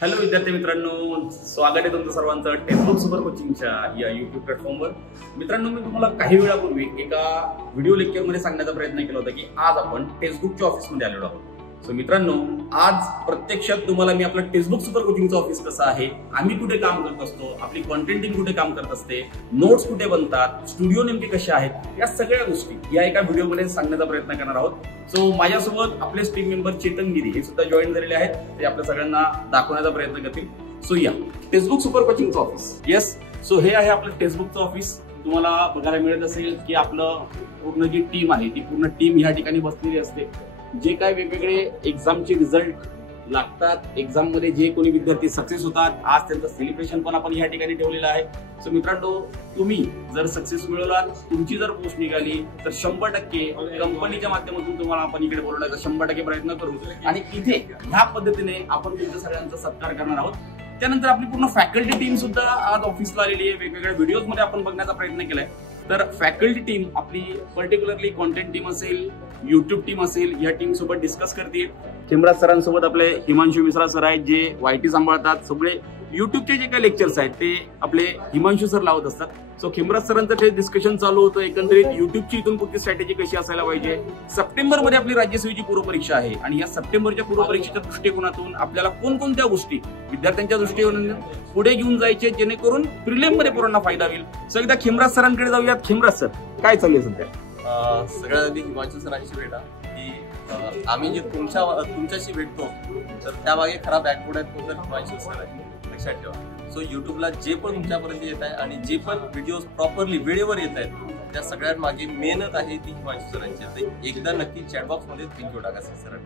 Hello विद्यार्थी मित्रांनो, स्वागत आहे तुमचं सर्वांचं टेक्स्टबुक सुपर कोचिंगच्या या YouTube प्लॅटफॉर्मवर। मित्रांनो, मी तुम्हाला काही वेळापूर्वी एका व्हिडिओ लेक्चरमध्ये सांगण्याचा प्रयत्न केला होता की आज आपण टेक्स्टबुकच्या ऑफिसमध्ये आलेलो आहोत। सो मित्रांनो, आज प्रत्यक्षात तुम्हाला मी आपलं टेक्स्टबुक सुपर कोचिंगचं ऑफिस कसं आहे, आम्ही कुठे काम करत असतो, आपली कंटेंट टीम कुठे काम करत असते, नोट्स कुठे बनतात, स्टुडिओ नेमके कसे आहेत, या सगळ्या गोष्टी या एका व्हिडिओमध्ये सांगण्याचा प्रयत्न करणार आहोत। सो माझ्यासोबत आपले टीम मेंबर चेतन गिरी हे सुद्धा जॉईन झालेले आहेत, ते आपल्या सगळ्यांना दाखवण्याचा प्रयत्न करतील। सो या टेक्स्टबुक सुपर कोचिंगचं ऑफिस। येस, सो हे आहे आपलं टेक्स्टबुकचं ऑफिस। तुम्हाला बघायला मिळत असेल की आपलं पूर्ण जी टीम आहे ती पूर्ण टीम या ठिकाणी बसलेली असते। जे काय वेगवेगळे एक्झामचे रिझल्ट लागतात, एक्झाम मध्ये जे कोणी विद्यार्थी सक्सेस होतात, आज त्यांचं सेलिब्रेशन पण आपण या ठिकाणी ठेवलेलं आहे। सो मित्रांनो, तुम्ही जर सक्सेस मिळवलात, तुमची जर पोस्ट निघाली तर 100% कंपनीच्या माध्यमातून तुम्हाला आपण इकडे बोलवण्याचा 100% प्रयत्न करू आणि इथे ह्या पद्धतीने आपण तुमच्या सगळ्यांचा सत्कार करणार आहोत। त्यानंतर आपली पूर्ण फॅकल्टी टीम सुद्धा आज ऑफिसला आलेली आहे। वेगवेगळ्या व्हिडिओज मध्ये आपण बघण्याचा प्रयत्न केलाय। तर फॅकल्टी टीम आपली पर्टिक्युलरली कॉन्टेंट टीम असेल, युट्यूब टीम असेल, या टीम सोबत डिस्कस करतील। खिमराज सरांसोबत आपले हिमांशू मिश्रा सर आहेत, जे वायटी सांभाळतात। सगळे युट्यूबचे जे काही लेक्चर्स आहेत ते आपले हिमांशू सर लावत असतात। सो खिमराज सरांचं ते डिस्कशन चालू होतं, एकंदरीत युट्यूबची इथून पुढची स्ट्रॅटेजी कशी असायला पाहिजे। सप्टेंबर मध्ये आपली राज्यसेवेची पूर्वपरीक्षा आहे आणि या सप्टेंबरच्या पूर्वपरीक्षेच्या दृष्टिकोनातून आपल्याला कोणकोणत्या गोष्टी विद्यार्थ्यांच्या दृष्टिकोनातून पुढे घेऊन जायचे जेणेकरून प्रिलिम मध्ये पूर्ण फायदा होईल। सो एकदा खिमराज सरांकडे जाऊयात। खिमराज सर, काय चालू आहे सध्या? सगळ्यात आधी हिमांशू सरांशी भेटा की आम्ही जे तुमच्याशी भेटतो तर त्यामागे खरा बॅकवर्ड आहे तो तर हिमांशू सर आहे, लक्षात ठेवा। सो युट्यूबला जे पण तुमच्यापर्यंत येत आहे आणि जे पण व्हिडिओज प्रॉपरली वेळेवर येत आहेत त्या सगळ्यात मागे मेहनत आहे ती हिमांशू सरांची आहे। एकदा नक्की चॅटबॉक्स मध्ये थँक्यू टाका sir.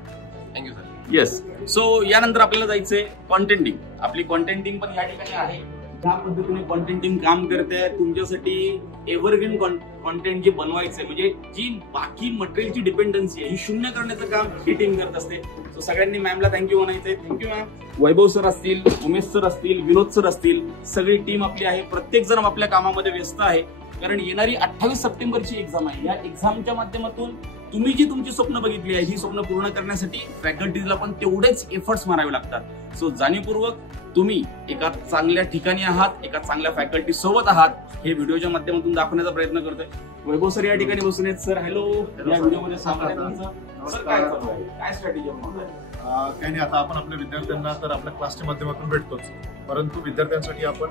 Thank you sir. Yes, so यानंतर आपल्याला जायचंय कॉन्टेंट टीम। आपली कॉन्टेंट टीम पण या ठिकाणी आहे। ज्या पद्धतीने कॉन्टेंट टीम काम करते, तुमच्यासाठी एव्हरग्रीन कॉन्टेंट जे बनवायचंय, म्हणजे जी बाकी मटेरियलची डिपेंडन्सी आहे ही शून्य करण्याचं काम ही टीम करत असते। सो सगळ्यांनी मॅमला थँक्यू म्हणायचंय। Thank you ma'am. वैभव सर असतील, उमेश सर असतील, विनोद सर असतील, सगळी टीम आपली आहे। प्रत्येक जण आपल्या कामामध्ये व्यस्त आहे, कारण येणारी 28 सप्टेंबरची एक्झाम आहे। या एक्झामच्या माध्यमातून तुम्ही जी तुमची स्वप्न बघितली आहे ही स्वप्न पूर्ण करण्यासाठी फॅकल्टीजला पण तेवढेच एफर्ट्स मारावे लागतात। सो जाणीवपूर्व्वक तुम्ही एका चांगल्या ठिकाणी आहात, एका चांगल्या फॅकल्टी सोबत आहात, हे व्हिडिओच्या माध्यमातून दाखवण्याचा प्रयत्न करतोय। वैभव सर या ठिकाणी बसून आहेत। सर हॅलो, या व्हिडिओमध्ये सर काय चालू आहे, काय स्ट्रॅटेजी आहे? काही नाही, आता आपण आपल्या विद्यार्थ्यांना तर आपल्या क्लासच्या माध्यमातून भेटतोच, परंतु विद्यार्थ्यांसाठी आपण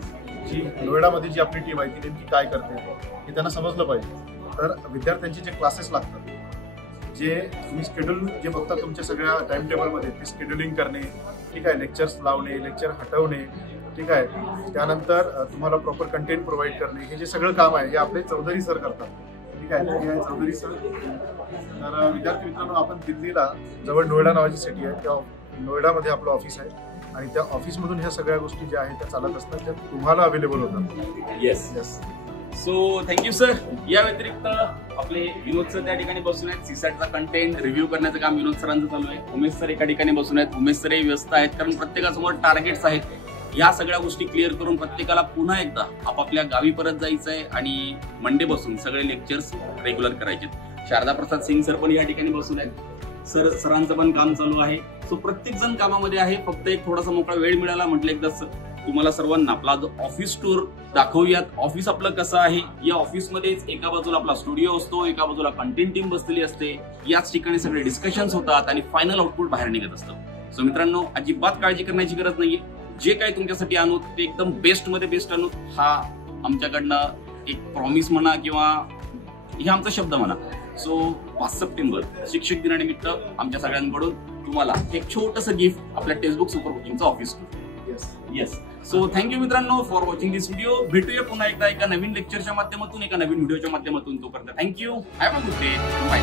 जी नोएडामध्ये जी आपली टीम आहे ती नेमकी काय करते हे त्यांना समजलं पाहिजे। तर विद्यार्थ्यांचे जे क्लासेस लागतात, जे तुम्ही शेड्यूल जे बघता तुमच्या सगळ्या टाइम टेबलमध्ये, ते शेड्युलिंग करणे, ठीक आहे, लेक्चर्स लावणे, लेक्चर हटवणे, ठीक आहे, त्यानंतर तुम्हाला प्रॉपर कंटेंट प्रोव्हाइड करणे, हे जे सगळं काम आहे हे आपले चौधरी सर करतात, ठीक आहे। हे आहे चौधरी सर। तर विद्यार्थी मित्रांनो, आपण दिल्लीला जवळ नोएडा नावाची सिटी आहे, त्या नोएडामध्ये आपलं ऑफिस आहे आणि त्या ऑफिसमधून ह्या सगळ्या गोष्टी ज्या आहेत त्या चालत असतात, त्या तुम्हाला अवेलेबल होतात। Yes yes, so thank you sir. या व्यतिरिक्त आपले विनोद सर त्या ठिकाणी बसून आहेत। सीसॅटचा कंटेंट रिव्ह्यू करण्याचं काम विनोद सरांचं चालू आहे। उमेश सर एका ठिकाणी बसून आहेत। उमेश सर हे व्यस्त आहेत, कारण प्रत्येकासमोर टार्गेट्स आहेत। या सगळ्या गोष्टी क्लिअर करून प्रत्येकाला पुन्हा एकदा आपापल्या गावी परत जायचं आहे आणि मंडे बसून सगळे लेक्चर्स रेग्युलर करायचे। शारदा प्रसाद सिंग सर पण या ठिकाणी बसून आहेत। सरांचं पण काम चालू आहे। सो प्रत्येक जण कामामध्ये आहे। फक्त एक थोडासा मोकळा वेळ मिळाला, म्हटलं एकदा तुम्हाला सर्वांना आपला जो ऑफिस टूर दाखवूयात। ऑफिस आपलं कसं आहे, या ऑफिसमध्येच एका बाजूला आपला स्टुडिओ असतो, एका बाजूला कंटेंट टीम बसलेली असते, याच ठिकाणी सगळे डिस्कशन्स होतात आणि फायनल आउटपुट बाहेर निघत असतं। सो मित्रांनो, अजिबात काळजी करण्याची गरज नाहीये। जे काही तुमच्यासाठी आणू ते एकदम बेस्ट मध्ये बेस्ट आणू, हा आमच्याकडनं एक प्रॉमिस म्हणा किंवा हे आमचा शब्द म्हणा। सो 5 सप्टेंबर शिक्षक दिनानिमित्त आमच्या सगळ्यांकडून तुम्हाला एक छोटंसं गिफ्ट आपल्या टेक्स्टबुक सुपर कोचिंगचं office tour. Yes, so thank you मित्रांनो फॉर वॉचिंग दिस व्हिडिओ। भेटूया पुन्हा एकदा एका नवीन लेक्चरच्या माध्यमातून, एका नवीन व्हिडिओच्या माध्यमातून। तोपर्यंत thank you, have a good day, bye.